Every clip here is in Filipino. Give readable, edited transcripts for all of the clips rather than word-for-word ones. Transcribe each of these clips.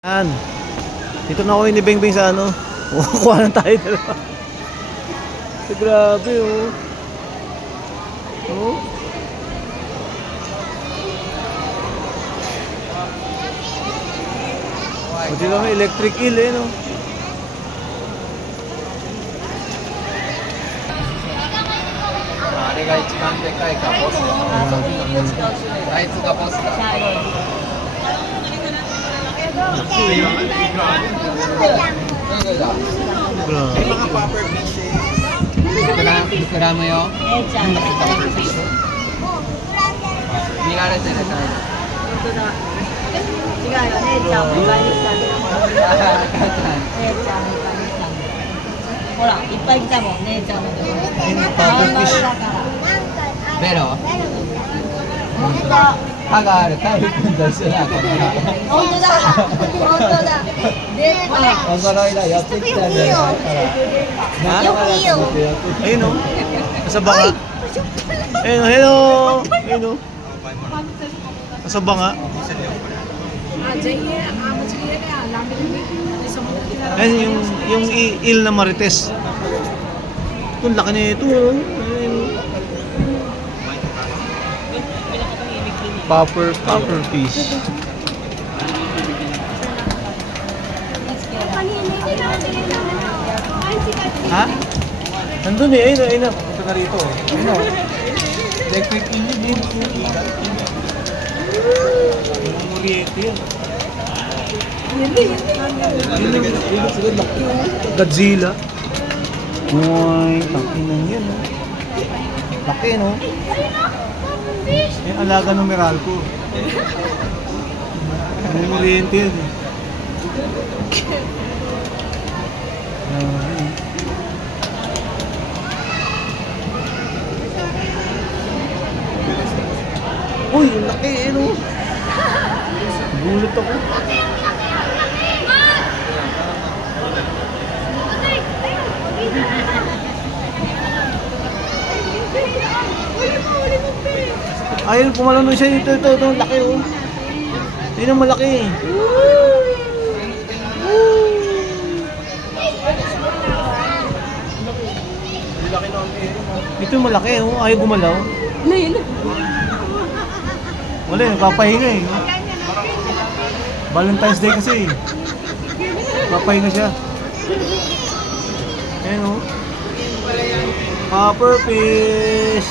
Yan. Dito na ako ni Bengbeng sa ano. Kuha lang tayo dalawa. Grabe oh. Oh. O dito may electric eel eh no. Mga popper fishes. Gusto mo yun? Hindi ka rin sinasay. 違うよ、姉ちゃんも迎えに来たんだよ。姉ちゃん迎えに来たんだよ。ほら、いっぱい来たもん、姉ちゃんのところに。頑張りだから。ベロ本当だ。歯があるタイプと一緒だ、この歯。本当だ。本当だ。で、ほら。お揃いだ、寄ってきたんだよ。よくいいよ。 Ayun oh. Nasa banga. Ayun oh, hello. Ayun oh. Nasa banga. Ayun yung eel na marites. Ito, laki na ito oh. Ayun oh. Popper fish. Ha? Nandun eh, ayun na. Punta na rito. Ayun na. Electric eel yun. Muriente yun. Godzilla. Uy, takinan yan. Laki no? Yung alaga ng Meralco. Muriente yun eh. Uy, ang laki eh no? Gulat ako. Ayun, pumalano siya dito. Ito, laki oh. Yun ang malaki. Ito yung malaki oh. Ayaw gumalaw. Wala eh, papahinga eh. Valentine's Day kasi eh. Papahinga siya. Ayan oh. Popper fish.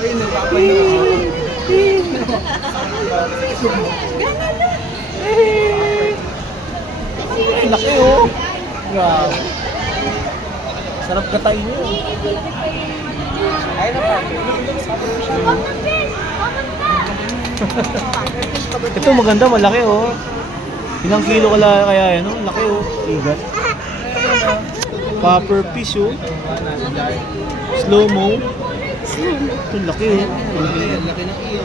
Ayun, nagpapahinga. Ay, laki oh. Grabe. Sarap gatayin niyo. Ayun na pa. Ito maganda, malaki oh. Ilang kilo kaya yan oh. Laki oh. Igat. Popper fish oh. Slow mo. Ito laki oh. Laki ng iyo.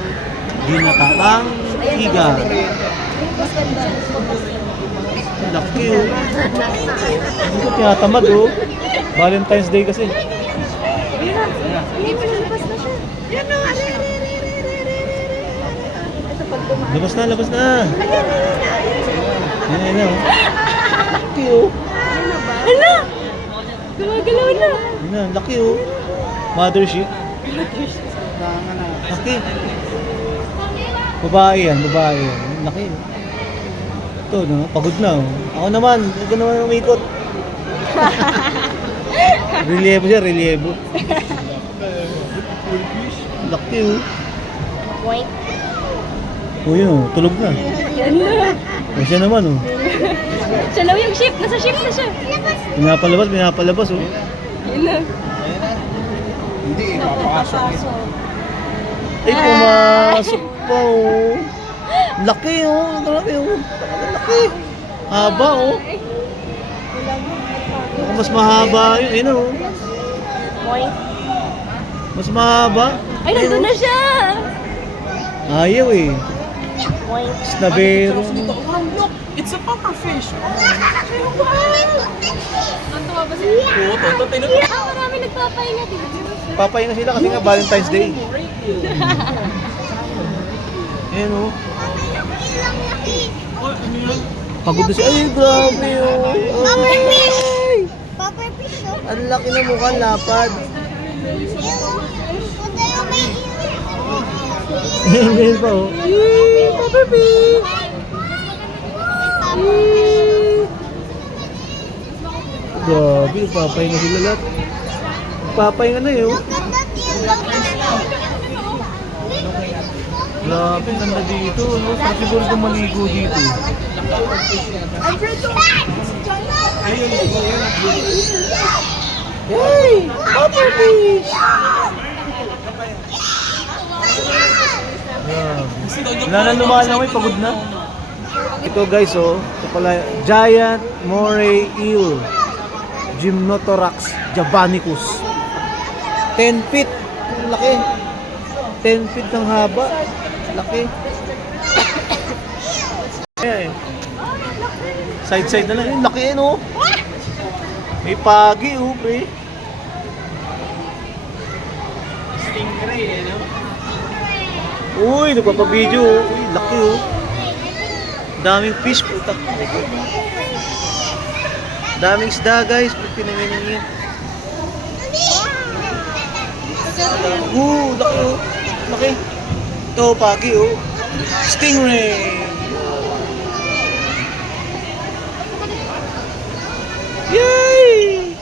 Ginataang igat. Laki oh. Hindi ko tinatamad oh. Valentine's Day kasi. Labas na, labas na. Yan na oh. Laki oh. Hala! Gumagalaw na. Yan na, laki oh. Mothership. Laki. Babae yan, babae yan. Laki oh. Ito, no? Pagod na oh. Ako naman, huwag ka naman umikot. Reliebo siya, reliebo. Laki oh. Point. Oh yun oh, tulog na. Yan na. O siya naman oh. Siya lang yung ship. Nasa ship na siya. Pinapalabas oh. Yan na. Hindi, papasok eh. Ay, pumasok pa oh. Laki oh, grabe oh. Laki. Haba oh. Baka mas mahaba yun, ayun oh. Point. Mas mahaba. Ay, nandun na siya. Ayaw eh. Point. Snabero. Look, it's a popper fish. Natuwa ba siya? Oo, toto, tinan Marami nagpapahinga dito. Papahinga sila kasi nga Valentine's Day. Ayan oh. Pagod na siya. Ay, grabe oh. Pufferfish. Ay! Pufferfish, oh. Ang laki ng mukha, lapad. Punta yung may Ngayon pa oh. Yee! Pufferfish! Grabe, papahinga sila lahat. Papahinga na eh oh. Grabe, ganda dito. No? Saan siguro kung maligo dito? Yay! Pufferfish! Wala na lumalangoy, pagod na. Ito guys oh, ito pala, Giant Moray Eel. Gymnothorax javanicus. 10 feet. Ang laki. 10 feet ng haba. Laki. Ayan. Side-side na lang. Yung laki no. May pagi oh, pre. Stingray eh, no? Uy, nagpapabideo oh. Uy, laki oh. Daming fish puta. Daming isda guys. Pinangin. Laki oh. Laki. Ito, pagi oh. Stingray. Yay!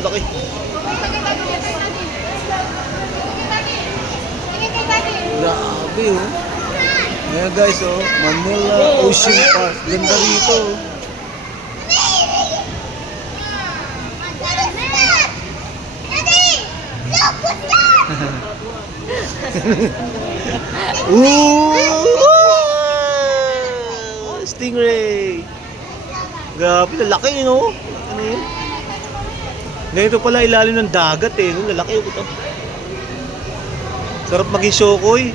Laki. Grabe oh. Ngayon guys oh, Manila Ocean Park. Ganda rito oh. Stingray. Grabe, lalaki no? Ano yun? Ganito pala ilalim ng dagat eh, no? Lalaki ito. Sarap maging shokoy.